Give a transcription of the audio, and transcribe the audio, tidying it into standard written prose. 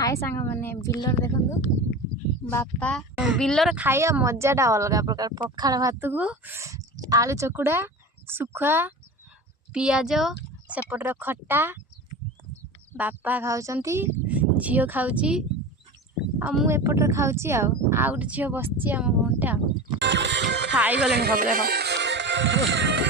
हाय सांग मैंने बिलर देखु बापा बिलर खाइया मजाटा अलग प्रकार पखाड़ भात को आलू चकुड़ा सुखा पियाज सेपटर खट्टा बापा खाऊंती झील खाऊची आ मु एपटर खाऊची आ गोटे झील बस आम भौणीटा खाई गले सब देख